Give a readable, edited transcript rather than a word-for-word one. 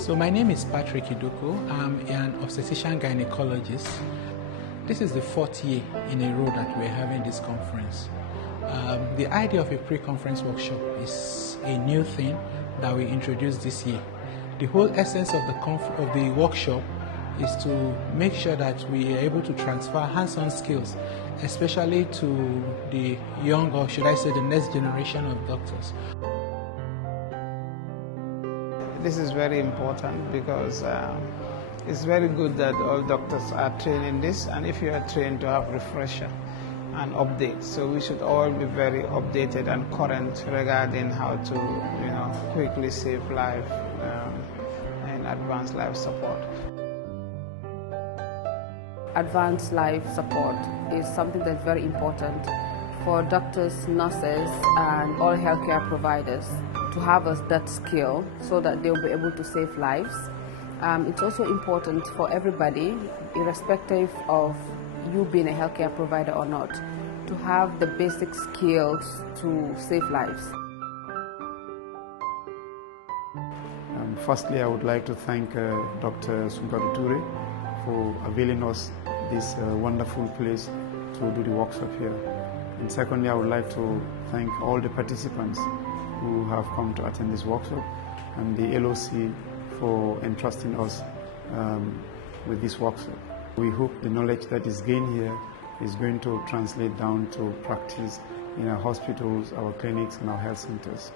So my name is Patrick Idoko. I'm an obstetrician gynecologist. This is the 4th year in a row that we're having this conference. The idea of a pre-conference workshop is a new thing that we introduced this year. The whole essence of the workshop is to make sure that we are able to transfer hands-on skills, especially to the young, or should I say the next generation of doctors. This is very important because it's very good that all doctors are trained in this, and if you are trained to have refresher and update, so we should all be very updated and current regarding how to, quickly save life and advanced life support. Advanced life support is something that's very important for doctors, nurses, and all healthcare providers to have that skill so that they'll be able to save lives. It's also important for everybody, irrespective of you being a healthcare provider or not, to have the basic skills to save lives. Firstly, I would like to thank Dr. Sunkari Ture for availing us this wonderful place to do the workshop here. And secondly, I would like to thank all the participants who have come to attend this workshop, and the LOC for entrusting us with this workshop. We hope the knowledge that is gained here is going to translate down to practice in our hospitals, our clinics, and our health centers.